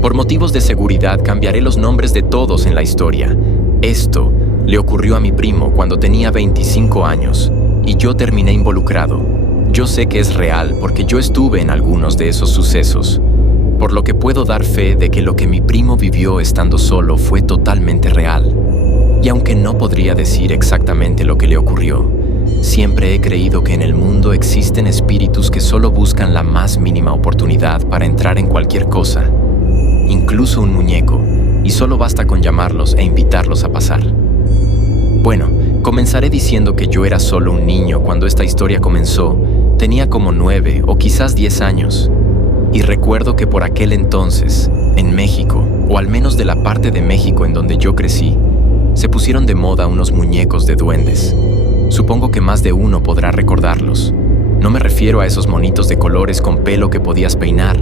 Por motivos de seguridad cambiaré los nombres de todos en la historia. Esto le ocurrió a mi primo cuando tenía 25 años y yo terminé involucrado. Yo sé que es real porque yo estuve en algunos de esos sucesos, por lo que puedo dar fe de que lo que mi primo vivió estando solo fue totalmente real. Y aunque no podría decir exactamente lo que le ocurrió, siempre he creído que en el mundo existen espíritus que solo buscan la más mínima oportunidad para entrar en cualquier cosa, incluso un muñeco, y solo basta con llamarlos e invitarlos a pasar. Bueno, comenzaré diciendo que yo era solo un niño cuando esta historia comenzó. Tenía como 9 o quizás 10 años. Y recuerdo que por aquel entonces, en México, o al menos de la parte de México en donde yo crecí, se pusieron de moda unos muñecos de duendes. Supongo que más de uno podrá recordarlos. No me refiero a esos monitos de colores con pelo que podías peinar.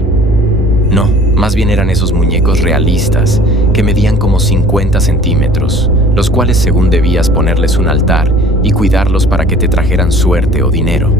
No, más bien eran esos muñecos realistas que medían como 50 centímetros, los cuales según debías ponerles un altar y cuidarlos para que te trajeran suerte o dinero.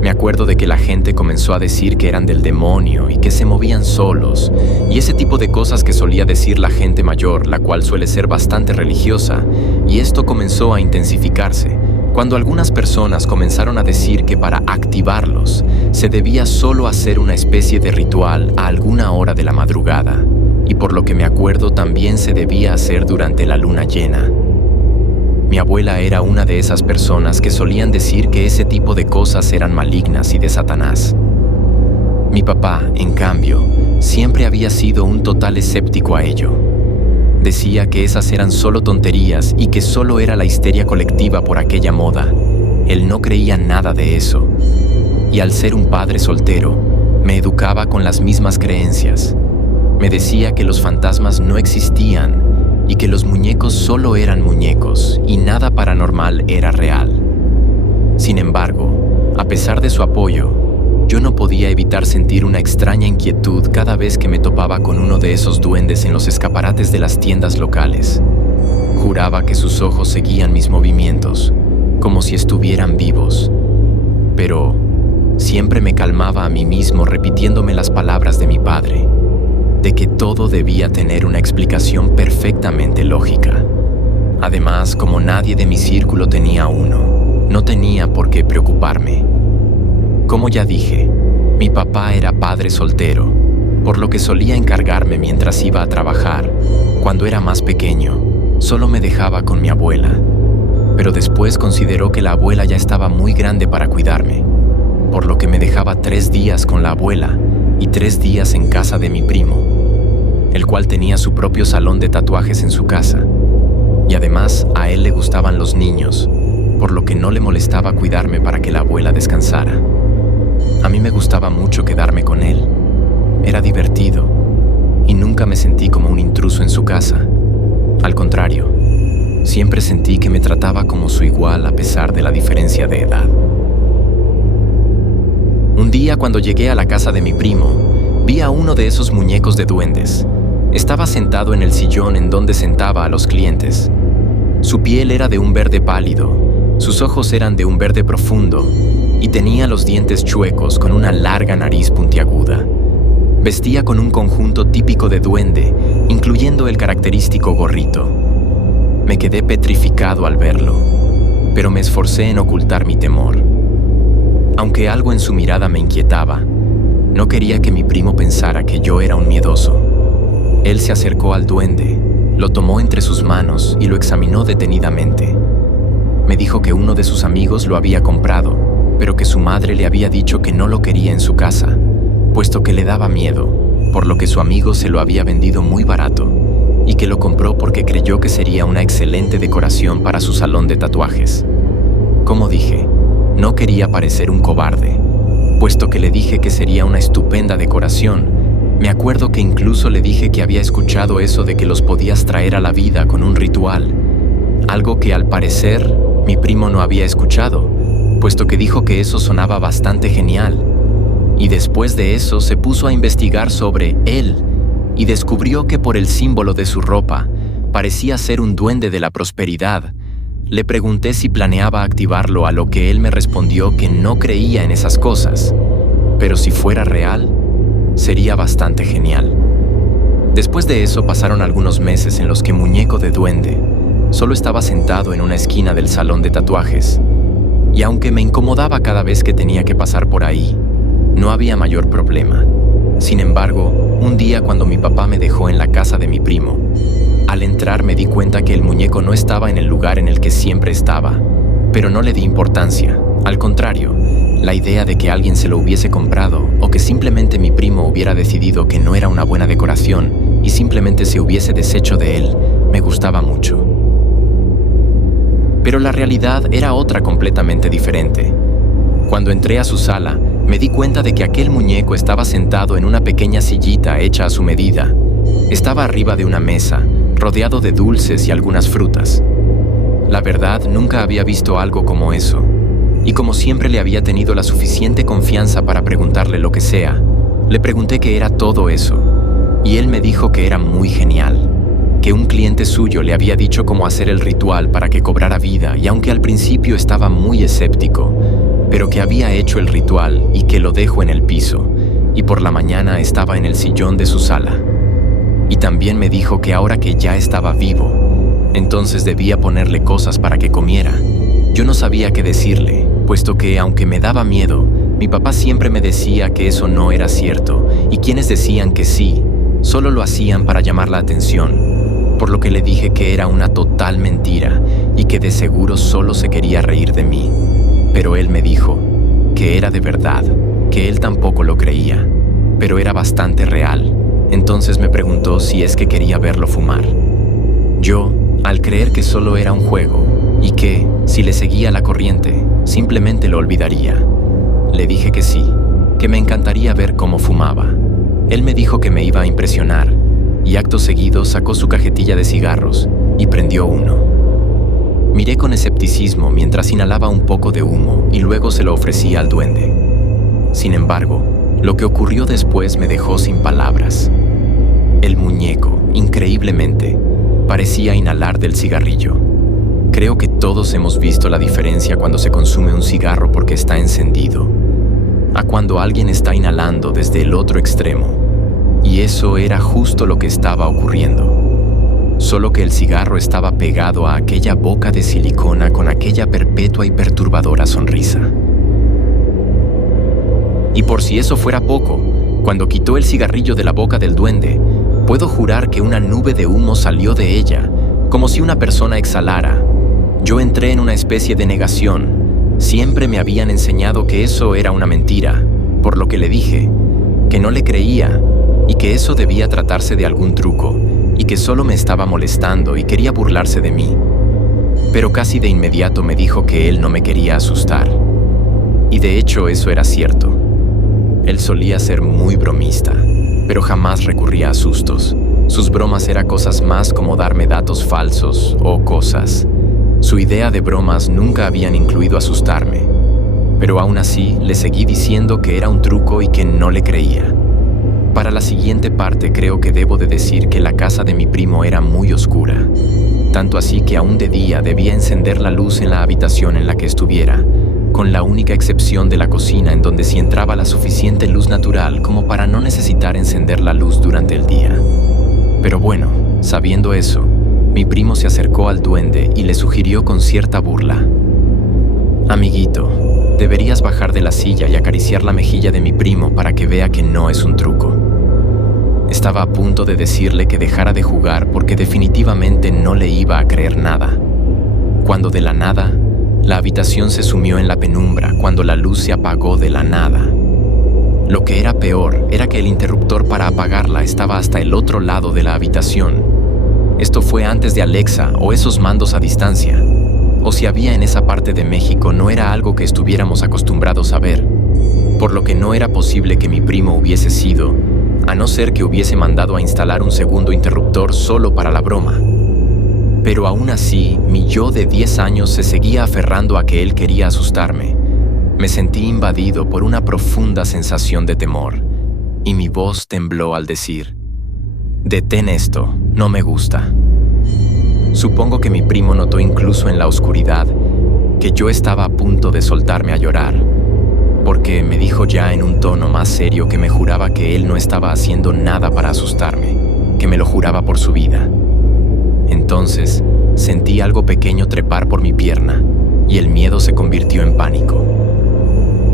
Me acuerdo de que la gente comenzó a decir que eran del demonio y que se movían solos, y ese tipo de cosas que solía decir la gente mayor, la cual suele ser bastante religiosa, y esto comenzó a intensificarse cuando algunas personas comenzaron a decir que para activarlos se debía solo hacer una especie de ritual a alguna hora de la madrugada, y por lo que me acuerdo también se debía hacer durante la luna llena. Mi abuela era una de esas personas que solían decir que ese tipo de cosas eran malignas y de Satanás. Mi papá, en cambio, siempre había sido un total escéptico a ello. Decía que esas eran solo tonterías y que solo era la histeria colectiva por aquella moda. Él no creía nada de eso. Y al ser un padre soltero, me educaba con las mismas creencias. Me decía que los fantasmas no existían y que los muñecos solo eran muñecos y nada paranormal era real. Sin embargo, a pesar de su apoyo, yo no podía evitar sentir una extraña inquietud cada vez que me topaba con uno de esos duendes en los escaparates de las tiendas locales. Juraba que sus ojos seguían mis movimientos, como si estuvieran vivos. Pero siempre me calmaba a mí mismo repitiéndome las palabras de mi padre, de que todo debía tener una explicación perfectamente lógica. Además, como nadie de mi círculo tenía uno, no tenía por qué preocuparme. Como ya dije, mi papá era padre soltero, por lo que solía encargarme mientras iba a trabajar. Cuando era más pequeño, solo me dejaba con mi abuela, pero después consideró que la abuela ya estaba muy grande para cuidarme, por lo que me dejaba 3 días con la abuela y 3 días en casa de mi primo, el cual tenía su propio salón de tatuajes en su casa. Y además a él le gustaban los niños, por lo que no le molestaba cuidarme para que la abuela descansara. A mí me gustaba mucho quedarme con él. Era divertido y nunca me sentí como un intruso en su casa. Al contrario, siempre sentí que me trataba como su igual a pesar de la diferencia de edad. Un día cuando llegué a la casa de mi primo, vi a uno de esos muñecos de duendes. Estaba sentado en el sillón en donde sentaba a los clientes. Su piel era de un verde pálido, sus ojos eran de un verde profundo y tenía los dientes chuecos con una larga nariz puntiaguda. Vestía con un conjunto típico de duende, incluyendo el característico gorrito. Me quedé petrificado al verlo, pero me esforcé en ocultar mi temor. Aunque algo en su mirada me inquietaba, no quería que mi primo pensara que yo era un miedoso. Él se acercó al duende, lo tomó entre sus manos y lo examinó detenidamente. Me dijo que uno de sus amigos lo había comprado, pero que su madre le había dicho que no lo quería en su casa, puesto que le daba miedo, por lo que su amigo se lo había vendido muy barato, y que lo compró porque creyó que sería una excelente decoración para su salón de tatuajes. Como dije, no quería parecer un cobarde, puesto que le dije que sería una estupenda decoración. Me acuerdo que incluso le dije que había escuchado eso de que los podías traer a la vida con un ritual, algo que al parecer mi primo no había escuchado, puesto que dijo que eso sonaba bastante genial. Y después de eso se puso a investigar sobre él y descubrió que por el símbolo de su ropa parecía ser un duende de la prosperidad. Le pregunté si planeaba activarlo, a lo que él me respondió que no creía en esas cosas, pero si fuera real, sería bastante genial. Después de eso pasaron algunos meses en los que Muñeco de Duende solo estaba sentado en una esquina del salón de tatuajes. Y aunque me incomodaba cada vez que tenía que pasar por ahí, no había mayor problema. Sin embargo, un día cuando mi papá me dejó en la casa de mi primo, al entrar me di cuenta que el muñeco no estaba en el lugar en el que siempre estaba, pero no le di importancia. Al contrario, la idea de que alguien se lo hubiese comprado o que simplemente mi primo hubiera decidido que no era una buena decoración y simplemente se hubiese deshecho de él, me gustaba mucho. Pero la realidad era otra completamente diferente. Cuando entré a su sala, me di cuenta de que aquel muñeco estaba sentado en una pequeña sillita hecha a su medida. Estaba arriba de una mesa, rodeado de dulces y algunas frutas. La verdad, nunca había visto algo como eso. Y como siempre le había tenido la suficiente confianza para preguntarle lo que sea, le pregunté qué era todo eso. Y él me dijo que era muy genial, que un cliente suyo le había dicho cómo hacer el ritual para que cobrara vida, y aunque al principio estaba muy escéptico, pero que había hecho el ritual y que lo dejó en el piso, y por la mañana estaba en el sillón de su sala. Y también me dijo que ahora que ya estaba vivo, entonces debía ponerle cosas para que comiera. Yo no sabía qué decirle, puesto que, aunque me daba miedo, mi papá siempre me decía que eso no era cierto, y quienes decían que sí, solo lo hacían para llamar la atención, por lo que le dije que era una total mentira y que de seguro solo se quería reír de mí. Pero él me dijo que era de verdad, que él tampoco lo creía, pero era bastante real. Entonces me preguntó si es que quería verlo fumar. Yo, al creer que solo era un juego y que, si le seguía la corriente, simplemente lo olvidaría, le dije que sí, que me encantaría ver cómo fumaba. Él me dijo que me iba a impresionar, y acto seguido sacó su cajetilla de cigarros y prendió uno. Miré con escepticismo mientras inhalaba un poco de humo y luego se lo ofrecí al duende. Sin embargo, lo que ocurrió después me dejó sin palabras. El muñeco, increíblemente, parecía inhalar del cigarrillo. Creo que todos hemos visto la diferencia cuando se consume un cigarro porque está encendido, a cuando alguien está inhalando desde el otro extremo. Y eso era justo lo que estaba ocurriendo. Solo que el cigarro estaba pegado a aquella boca de silicona con aquella perpetua y perturbadora sonrisa. Y por si eso fuera poco, cuando quitó el cigarrillo de la boca del duende, puedo jurar que una nube de humo salió de ella, como si una persona exhalara. Yo entré en una especie de negación. Siempre me habían enseñado que eso era una mentira, por lo que le dije que no le creía y que eso debía tratarse de algún truco y que solo me estaba molestando y quería burlarse de mí. Pero casi de inmediato me dijo que él no me quería asustar. Y de hecho eso era cierto. Él solía ser muy bromista, pero jamás recurría a sustos. Sus bromas eran cosas más como darme datos falsos o cosas. Su idea de bromas nunca habían incluido asustarme, pero aún así le seguí diciendo que era un truco y que no le creía. Para la siguiente parte creo que debo de decir que la casa de mi primo era muy oscura, tanto así que aún de día debía encender la luz en la habitación en la que estuviera, con la única excepción de la cocina en donde sí entraba la suficiente luz natural como para no necesitar encender la luz durante el día. Pero bueno, sabiendo eso, mi primo se acercó al duende y le sugirió con cierta burla: «Amiguito, deberías bajar de la silla y acariciar la mejilla de mi primo para que vea que no es un truco». Estaba a punto de decirle que dejara de jugar porque definitivamente no le iba a creer nada, cuando de la nada, la habitación se sumió en la penumbra cuando la luz se apagó de la nada. Lo que era peor era que el interruptor para apagarla estaba hasta el otro lado de la habitación. Esto fue antes de Alexa o esos mandos a distancia, o si había en esa parte de México no era algo que estuviéramos acostumbrados a ver, por lo que no era posible que mi primo hubiese sido, a no ser que hubiese mandado a instalar un segundo interruptor solo para la broma. Pero aún así, mi yo de 10 años se seguía aferrando a que él quería asustarme. Me sentí invadido por una profunda sensación de temor, y mi voz tembló al decir: «Detén esto, no me gusta». Supongo que mi primo notó incluso en la oscuridad que yo estaba a punto de soltarme a llorar, porque me dijo ya en un tono más serio que me juraba que él no estaba haciendo nada para asustarme, que me lo juraba por su vida. Entonces, sentí algo pequeño trepar por mi pierna y el miedo se convirtió en pánico.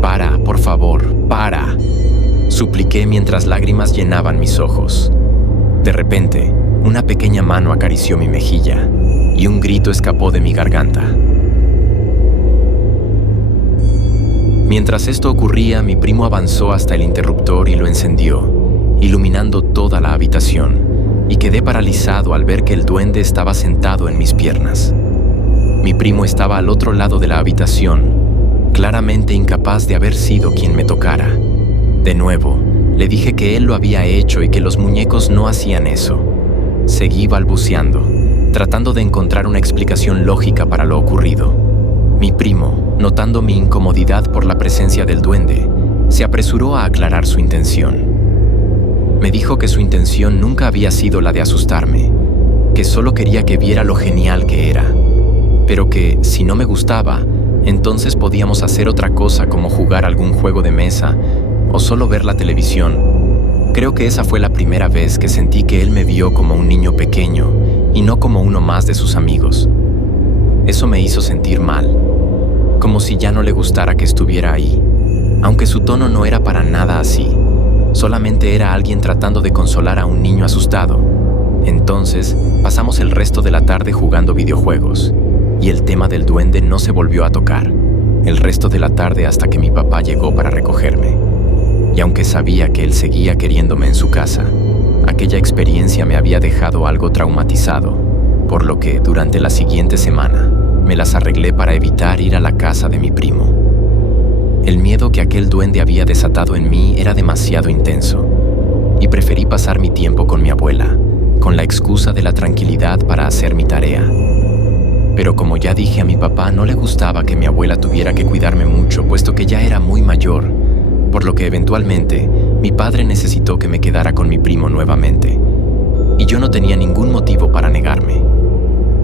«Para, por favor, para», supliqué mientras lágrimas llenaban mis ojos. De repente, una pequeña mano acarició mi mejilla y un grito escapó de mi garganta. Mientras esto ocurría, mi primo avanzó hasta el interruptor y lo encendió, iluminando toda la habitación, y quedé paralizado al ver que el duende estaba sentado en mis piernas. Mi primo estaba al otro lado de la habitación, claramente incapaz de haber sido quien me tocara. De nuevo, le dije que él lo había hecho y que los muñecos no hacían eso. Seguí balbuceando, tratando de encontrar una explicación lógica para lo ocurrido. Mi primo, notando mi incomodidad por la presencia del duende, se apresuró a aclarar su intención. Me dijo que su intención nunca había sido la de asustarme, que solo quería que viera lo genial que era, pero que, si no me gustaba, entonces podíamos hacer otra cosa como jugar algún juego de mesa o solo ver la televisión. Creo que esa fue la primera vez que sentí que él me vio como un niño pequeño y no como uno más de sus amigos. Eso me hizo sentir mal, como si ya no le gustara que estuviera ahí, aunque su tono no era para nada así. Solamente era alguien tratando de consolar a un niño asustado. Entonces, pasamos el resto de la tarde jugando videojuegos, y el tema del duende no se volvió a tocar, el resto de la tarde hasta que mi papá llegó para recogerme. Y aunque sabía que él seguía queriéndome en su casa, aquella experiencia me había dejado algo traumatizado, por lo que, durante la siguiente semana, me las arreglé para evitar ir a la casa de mi primo. El miedo que aquel duende había desatado en mí era demasiado intenso, y preferí pasar mi tiempo con mi abuela, con la excusa de la tranquilidad para hacer mi tarea. Pero como ya dije a mi papá, no le gustaba que mi abuela tuviera que cuidarme mucho, puesto que ya era muy mayor, por lo que eventualmente mi padre necesitó que me quedara con mi primo nuevamente, y yo no tenía ningún motivo para negarme,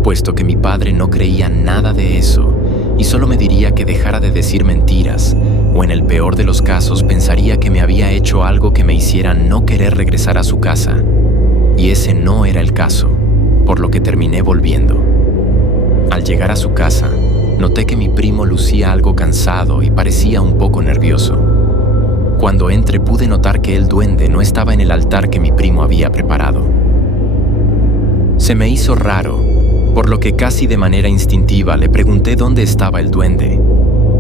puesto que mi padre no creía nada de eso y solo me diría que dejara de decir mentiras, o en el peor de los casos pensaría que me había hecho algo que me hiciera no querer regresar a su casa, y ese no era el caso, por lo que terminé volviendo. Al llegar a su casa, noté que mi primo lucía algo cansado y parecía un poco nervioso. Cuando entré pude notar que el duende no estaba en el altar que mi primo había preparado. Se me hizo raro, por lo que casi de manera instintiva le pregunté dónde estaba el duende,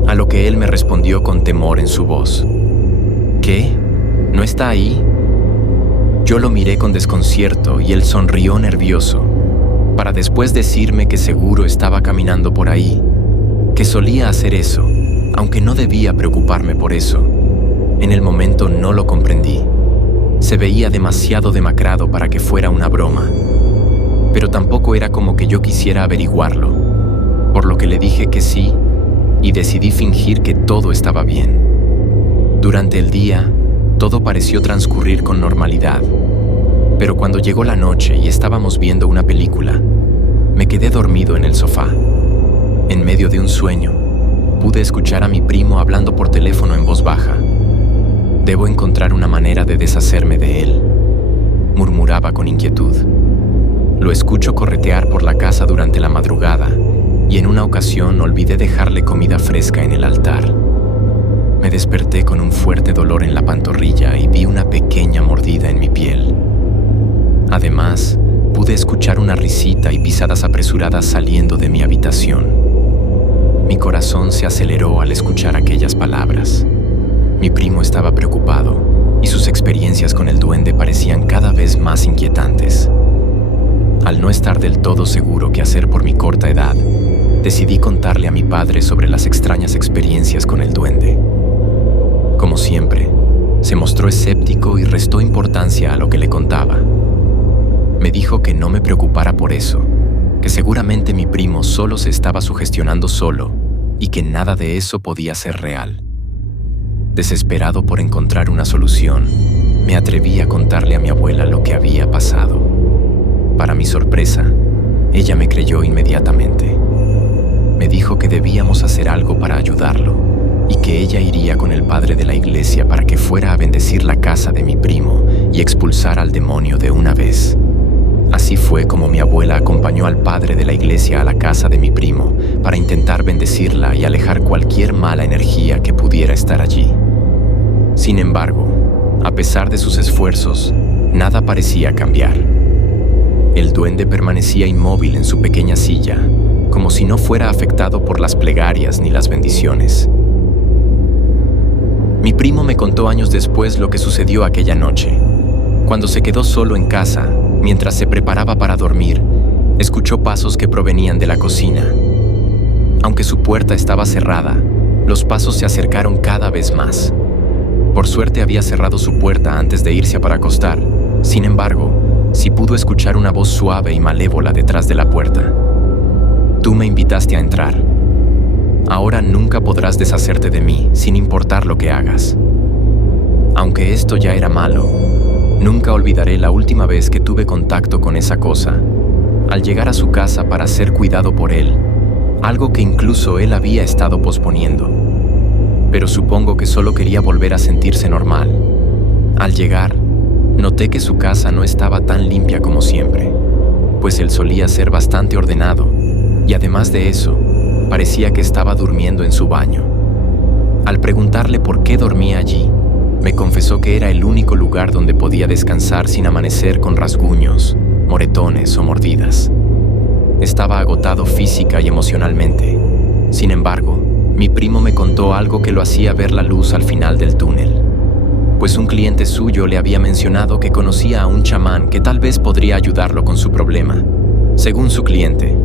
a lo que él me respondió con temor en su voz. ¿Qué? ¿No está ahí? Yo lo miré con desconcierto y él sonrió nervioso, para después decirme que seguro estaba caminando por ahí, que solía hacer eso, aunque no debía preocuparme por eso. En el momento no lo comprendí. Se veía demasiado demacrado para que fuera una broma, pero tampoco era como que yo quisiera averiguarlo, por lo que le dije que sí y decidí fingir que todo estaba bien. Durante el día, todo pareció transcurrir con normalidad, pero cuando llegó la noche y estábamos viendo una película, me quedé dormido en el sofá. En medio de un sueño, pude escuchar a mi primo hablando por teléfono en voz baja. «Debo encontrar una manera de deshacerme de él», murmuraba con inquietud. Lo escucho corretear por la casa durante la madrugada y en una ocasión olvidé dejarle comida fresca en el altar. Me desperté con un fuerte dolor en la pantorrilla y vi una pequeña mordida en mi piel. Además, pude escuchar una risita y pisadas apresuradas saliendo de mi habitación. Mi corazón se aceleró al escuchar aquellas palabras. Mi primo estaba preocupado y sus experiencias con el duende parecían cada vez más inquietantes. Al no estar del todo seguro qué hacer por mi corta edad, decidí contarle a mi padre sobre las extrañas experiencias con el duende. Como siempre, se mostró escéptico y restó importancia a lo que le contaba. Me dijo que no me preocupara por eso, que seguramente mi primo solo se estaba sugestionando solo y que nada de eso podía ser real. Desesperado por encontrar una solución, me atreví a contarle a mi abuela lo que había pasado. Para mi sorpresa, ella me creyó inmediatamente. Me dijo que debíamos hacer algo para ayudarlo y que ella iría con el padre de la iglesia para que fuera a bendecir la casa de mi primo y expulsar al demonio de una vez. Así fue como mi abuela acompañó al padre de la iglesia a la casa de mi primo para intentar bendecirla y alejar cualquier mala energía que pudiera estar allí. Sin embargo, a pesar de sus esfuerzos, nada parecía cambiar. El duende permanecía inmóvil en su pequeña silla, como si no fuera afectado por las plegarias ni las bendiciones. Mi primo me contó años después lo que sucedió aquella noche. Cuando se quedó solo en casa, mientras se preparaba para dormir, escuchó pasos que provenían de la cocina. Aunque su puerta estaba cerrada, los pasos se acercaron cada vez más. Por suerte había cerrado su puerta antes de irse para acostar. Sin embargo, sí pudo escuchar una voz suave y malévola detrás de la puerta. Tú me invitaste a entrar. Ahora nunca podrás deshacerte de mí, sin importar lo que hagas. Aunque esto ya era malo, nunca olvidaré la última vez que tuve contacto con esa cosa. Al llegar a su casa para ser cuidado por él, algo que incluso él había estado posponiendo. Pero supongo que solo quería volver a sentirse normal. Al llegar, noté que su casa no estaba tan limpia como siempre, pues él solía ser bastante ordenado, y además de eso, parecía que estaba durmiendo en su baño. Al preguntarle por qué dormía allí, me confesó que era el único lugar donde podía descansar sin amanecer con rasguños, moretones o mordidas. Estaba agotado física y emocionalmente. Sin embargo, mi primo me contó algo que lo hacía ver la luz al final del túnel, pues un cliente suyo le había mencionado que conocía a un chamán que tal vez podría ayudarlo con su problema. Según su cliente,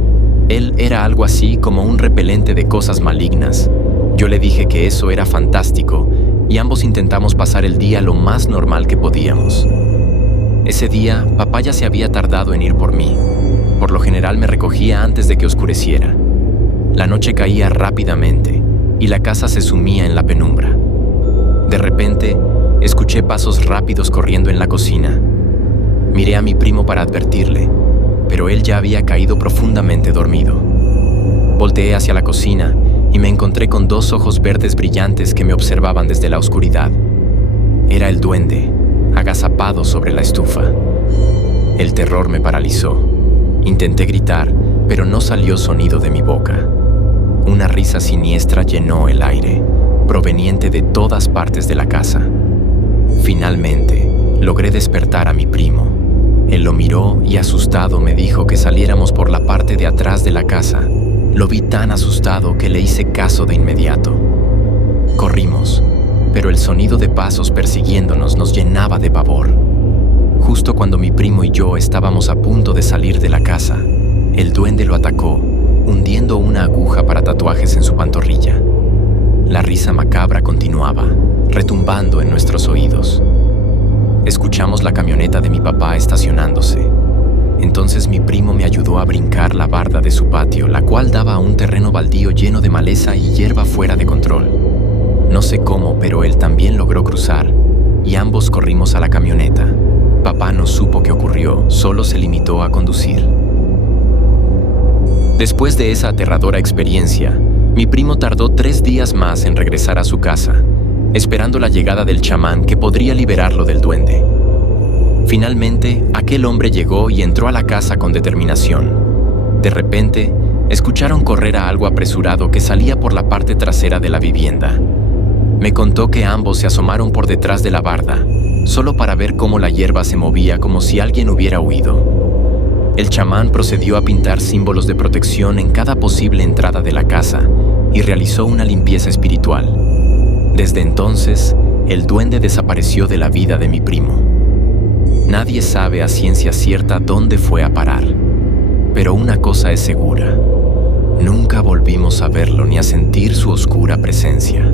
él era algo así como un repelente de cosas malignas. Yo le dije que eso era fantástico y ambos intentamos pasar el día lo más normal que podíamos. Ese día, papá ya se había tardado en ir por mí. Por lo general me recogía antes de que oscureciera. La noche caía rápidamente y la casa se sumía en la penumbra. De repente, escuché pasos rápidos corriendo en la cocina. Miré a mi primo para advertirle, pero él ya había caído profundamente dormido. Volteé hacia la cocina y me encontré con dos ojos verdes brillantes que me observaban desde la oscuridad. Era el duende, agazapado sobre la estufa. El terror me paralizó. Intenté gritar, pero no salió sonido de mi boca. Una risa siniestra llenó el aire, proveniente de todas partes de la casa. Finalmente, logré despertar a mi primo. Él lo miró y asustado me dijo que saliéramos por la parte de atrás de la casa. Lo vi tan asustado que le hice caso de inmediato. Corrimos, pero el sonido de pasos persiguiéndonos nos llenaba de pavor. Justo cuando mi primo y yo estábamos a punto de salir de la casa, el duende lo atacó, hundiendo una aguja para tatuajes en su pantorrilla. La risa macabra continuaba, retumbando en nuestros oídos. Escuchamos la camioneta de mi papá estacionándose. Entonces mi primo me ayudó a brincar la barda de su patio, la cual daba a un terreno baldío lleno de maleza y hierba fuera de control. No sé cómo, pero él también logró cruzar, y ambos corrimos a la camioneta. Papá no supo qué ocurrió, solo se limitó a conducir. Después de esa aterradora experiencia, mi primo tardó 3 días más en regresar a su casa, esperando la llegada del chamán que podría liberarlo del duende. Finalmente, aquel hombre llegó y entró a la casa con determinación. De repente, escucharon correr a algo apresurado que salía por la parte trasera de la vivienda. Me contó que ambos se asomaron por detrás de la barda, solo para ver cómo la hierba se movía como si alguien hubiera huido. El chamán procedió a pintar símbolos de protección en cada posible entrada de la casa y realizó una limpieza espiritual. Desde entonces, el duende desapareció de la vida de mi primo. Nadie sabe a ciencia cierta dónde fue a parar, pero una cosa es segura: nunca volvimos a verlo ni a sentir su oscura presencia.